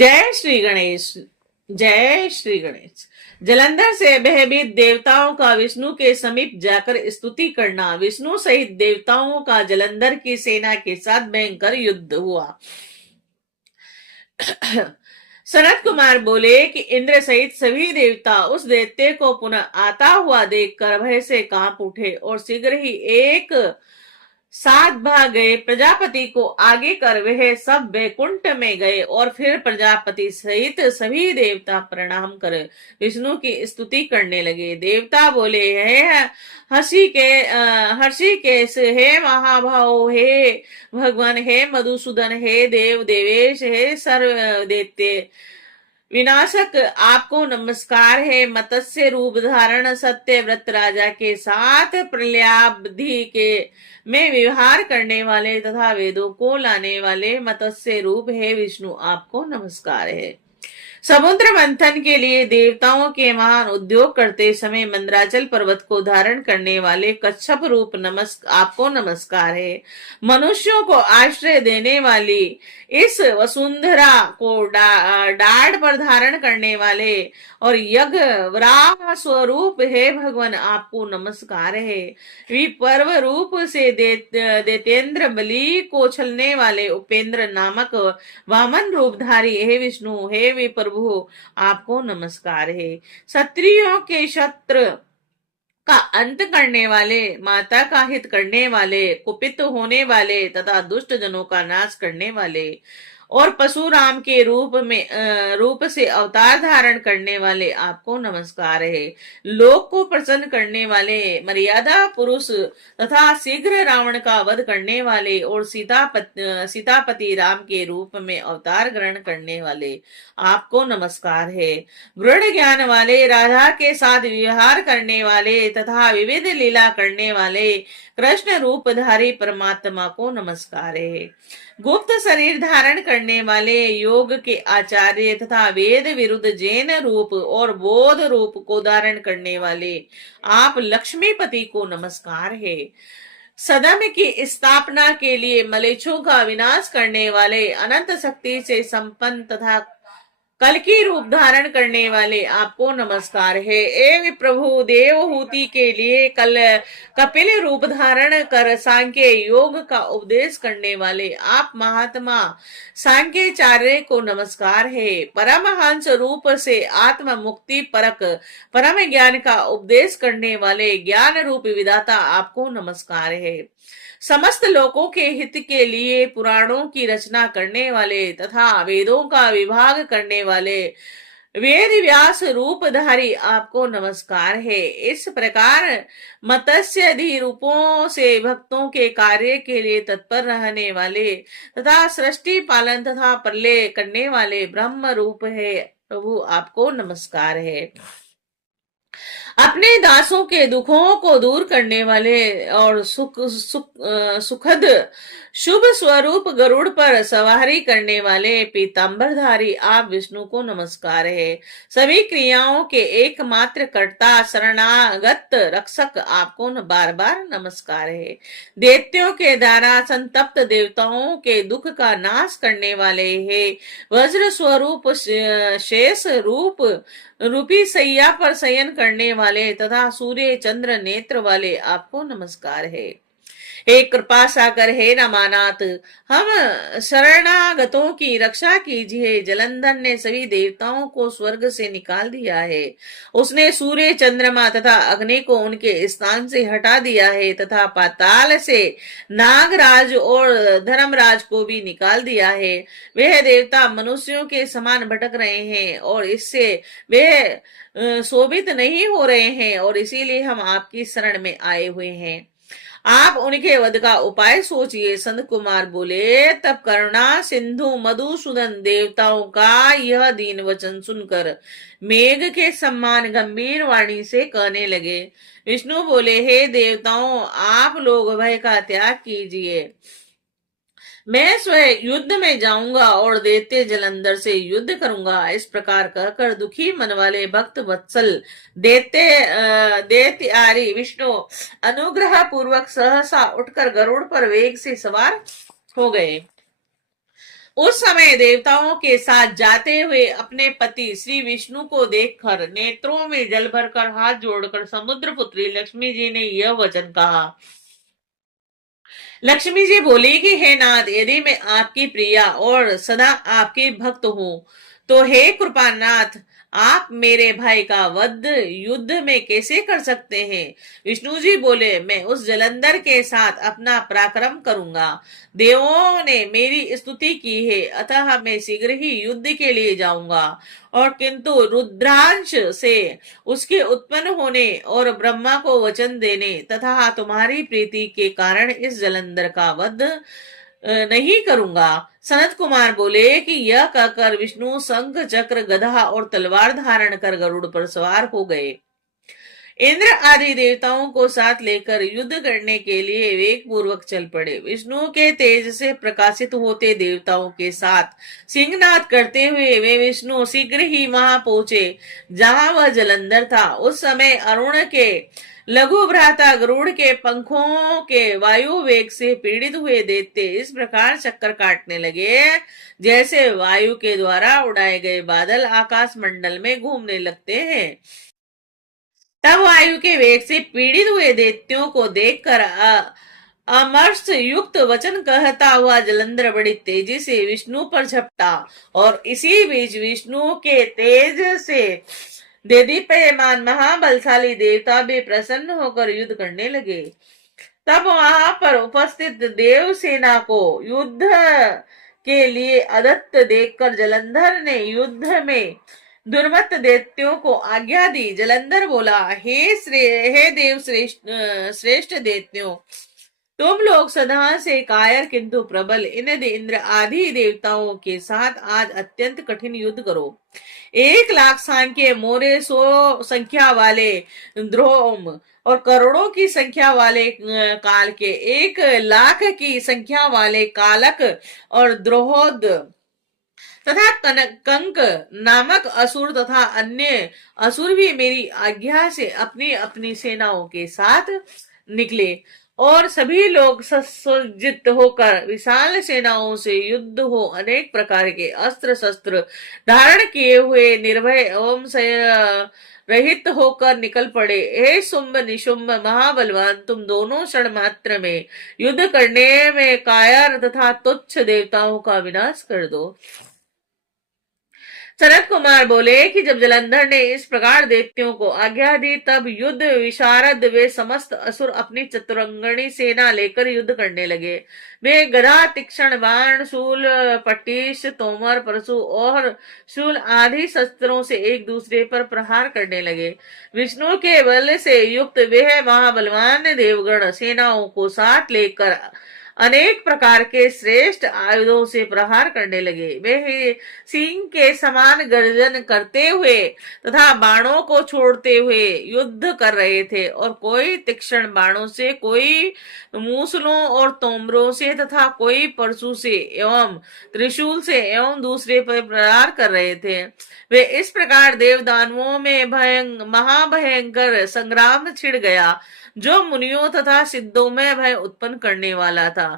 जय श्री गणेश। जय श्री गणेश। जलंधर से भयभीत देवताओं का विष्णु के समीप जाकर स्तुति करना। विष्णु सहित देवताओं का जलंधर की सेना के साथ भयंकर युद्ध हुआ। सनत कुमार बोले कि इंद्र सहित सभी देवता उस दैत्य को पुनः आता हुआ देखकर भय से कांप उठे और शीघ्र ही एक साथ भाग गए। प्रजापति को आगे कर वह सब वैकुंठ में गए और फिर प्रजापति सहित सभी देवता प्रणाम कर विष्णु की स्तुति करने लगे। देवता बोले, हे हर्षि केश, हे महाभाव, हे भगवान, हे मधुसूदन, हे देव देवेश, हे सर्व दैत्य विनाशक, आपको नमस्कार है। मत्स्य रूप धारण सत्य व्रत राजा के साथ प्रलयाब्धि के में व्यवहार करने वाले तथा वेदों को लाने वाले मत्स्य रूप है विष्णु, आपको नमस्कार है। समुद्र मंथन के लिए देवताओं के महान उद्योग करते समय मंदराचल पर्वत को धारण करने वाले कच्छप रूप आपको नमस्कार है। मनुष्यों को आश्रय देने वाली इस वसुंधरा को डाढ़ पर धारण करने वाले और यज्ञ वराह स्वरूप है भगवान, आपको नमस्कार है। विपर्व रूप से दैत्येंद्र बलि को छलने वाले उपेंद्र नामक वामन रूपधारी हे विष्णु, हे विप्रभु, आपको नमस्कार है। क्षत्रियों के शत्रु का अंत करने वाले, माता का हित करने वाले, कुपित होने वाले तथा दुष्ट जनों का नाश करने वाले और परशुराम के रूप से अवतार धारण करने वाले, आपको नमस्कार है। लोक को प्रसन्न करने वाले, मर्यादा पुरुष तथा शीघ्र रावण का वध करने वाले और सीतापति राम के रूप में अवतार ग्रहण करने वाले, आपको नमस्कार है। दृढ़ ज्ञान वाले, राधा के साथ व्यवहार करने वाले तथा विविध लीला करने वाले कृष्ण रूपधारी परमात्मा को नमस्कार है। गुप्त शरीर धारण करने वाले, योग के आचार्य तथा वेद विरुद्ध जैन रूप और बोध रूप को धारण करने वाले, आप लक्ष्मीपति को नमस्कार है। सदम की स्थापना के लिए मलेच्छों का विनाश करने वाले, अनंत शक्ति से संपन्न तथा कल की रूप धारण करने वाले, आपको नमस्कार है। ए प्रभु, देवहूति के लिए कपिल रूप धारण कर सांख्य योग का उपदेश करने वाले, आप महात्मा सांख्याचार्य को नमस्कार है। परमहंस रूप से आत्म मुक्ति परक परम ज्ञान का उपदेश करने वाले ज्ञान रूप विधाता, आपको नमस्कार है। समस्त लोकों के हित के लिए पुराणों की रचना करने वाले तथा वेदों का विभाग करने वाले वेद व्यास रूपधारी, आपको नमस्कार है। इस प्रकार मत्स्यादि रूपों से भक्तों के कार्य के लिए तत्पर रहने वाले तथा सृष्टि पालन तथा प्रलय करने वाले ब्रह्म रूप है प्रभु, आपको नमस्कार है। अपने दासों के दुखों को दूर करने वाले और सुखद शुभ स्वरूप गरुड़ पर सवारी करने वाले पीतांबरधारी, आप विष्णु को नमस्कार है। सभी क्रियाओं के एकमात्र कर्ता शरणागत रक्षक, आपको बार बार नमस्कार है। दैत्यों के द्वारा संतप्त देवताओं के दुख का नाश करने वाले है वज्र स्वरूप शेष रूपी सैया पर शयन करने वाले तथा सूर्य चंद्र नेत्र वाले, आपको नमस्कार है। हे कृपा सागर, हे रमानाथ, हम शरणागतों की रक्षा कीजिए। जलंधर ने सभी देवताओं को स्वर्ग से निकाल दिया है। उसने सूर्य चंद्रमा तथा अग्नि को उनके स्थान से हटा दिया है तथा पाताल से नागराज और धर्मराज को भी निकाल दिया है। वह देवता मनुष्यों के समान भटक रहे हैं और इससे वे शोभित नहीं हो रहे हैं और इसीलिए हम आपकी शरण में आए हुए हैं। आप उनके वध का उपाय सोचिए। संत कुमार बोले, तब करुणा सिंधु मधुसूदन देवताओं का यह दीन वचन सुनकर मेघ के समान गंभीर वाणी से कहने लगे। विष्णु बोले, हे देवताओं, आप लोग भय का त्याग कीजिए। मैं स्वयं युद्ध में जाऊंगा और दैत्य जलंधर से युद्ध करूंगा। इस प्रकार कहकर दुखी मन वाले भक्त वत्सल दैत्यारी विष्णु अनुग्रह पूर्वक सहसा उठकर गरुड़ पर वेग से सवार हो गए। उस समय देवताओं के साथ जाते हुए अपने पति श्री विष्णु को देखकर नेत्रों में जल भरकर हाथ जोड़कर समुद्र पुत्री लक्ष्मी जी ने यह वचन कहा। लक्ष्मी जी बोली कि हे नाथ, यदि मैं आपकी प्रिया और सदा आपके भक्त हूँ तो हे कृपानाथ, आप मेरे भाई का वध युद्ध में कैसे कर सकते हैं। विष्णु जी बोले, मैं उस जलंधर के साथ अपना पराक्रम करूंगा। देवों ने मेरी स्तुति की है, अतः मैं शीघ्र ही युद्ध के लिए जाऊंगा। और किंतु रुद्रांश से उसके उत्पन्न होने और ब्रह्मा को वचन देने तथा तुम्हारी प्रीति के कारण इस जलंधर का वध नहीं करूंगा। सनत कुमार बोले कि यह कहकर विष्णु शंख चक्र गदा और तलवार धारण कर गरुड़ पर सवार हो गए। इंद्र आदि देवताओं को साथ लेकर युद्ध करने के लिए वेग पूर्वक चल पड़े। विष्णु के तेज से प्रकाशित होते देवताओं के साथ सिंहनाद करते हुए वे विष्णु शीघ्र ही वहां पहुंचे जहां वह जलंधर था। उस समय अरुण के लघु भ्राता गरुड़ के पंखों के वायु वेग से पीड़ित हुए दैत्य इस प्रकार चक्कर काटने लगे जैसे वायु के द्वारा उड़ाए गए बादल आकाश मंडल में घूमने लगते हैं। तब वायु के वेग से पीड़ित हुए दैत्यों को देखकर अमर्ष युक्त वचन कहता हुआ जलंधर बड़ी तेजी से विष्णु पर झपटा और इसी बीच विष्णु के तेज से देदीप्यमान महाबलशाली देवता भी प्रसन्न होकर युद्ध करने लगे। तब वहां पर उपस्थित देव सेना को युद्ध के लिए अदत्त देखकर जलंधर ने युद्ध में दुर्मत दैत्यों को आज्ञा दी। जलंधर बोला, हे देव श्रेष्ठ दैत्यों, तुम लोग सदा से कायर किंतु प्रबल इन इंद्र आदि देवताओं के साथ आज अत्यंत कठिन युद्ध करो। 1,00,000 सांख्य मोरे 100 संख्या वाले द्रोम और करोड़ों की संख्या वाले काल के 1,00,000 की संख्या वाले कालक और द्रोहोद तथा कंक नामक असुर तथा अन्य असुर भी मेरी आज्ञा से अपनी अपनी सेनाओं के साथ निकले और सभी लोग सज्जित होकर विशाल सेनाओं से युद्ध हो अनेक प्रकार के अस्त्र शस्त्र धारण किए हुए निर्भय एवं रहित होकर निकल पड़े। हे शुंभ निशुंभ महाबलवान, तुम दोनों क्षण मात्र में युद्ध करने में कायर तथा तुच्छ देवताओं का विनाश कर दो। सनत कुमार बोले कि जब जलंधर ने इस प्रकार दैत्यों को आज्ञा दी तब युद्ध विशारद वे समस्त असुर अपनी चतुरंगणी सेना लेकर युद्ध करने लगे। वे गदा तीक्ष्ण बाण शूल पट्टिश तोमर परशु और शूल आदि शस्त्रों से एक दूसरे पर प्रहार करने लगे। विष्णु के बल से युक्त वे महाबलवान देवगण सेनाओं को साथ लेकर अनेक प्रकार के श्रेष्ठ आयुधों से प्रहार करने लगे। वे सिंह के समान गर्जन करते हुए तथा बाणों को छोड़ते हुए युद्ध कर रहे थे और कोई तीक्ष्ण बाणों से, कोई मूसलों और तोमरों से तथा कोई परशु से एवं त्रिशूल से एवं दूसरे पर प्रहार कर रहे थे। वे इस प्रकार देवदानवों में महाभयंकर संग्राम छिड़ गया जो मुनियों तथा सिद्धों में भय उत्पन्न करने वाला था।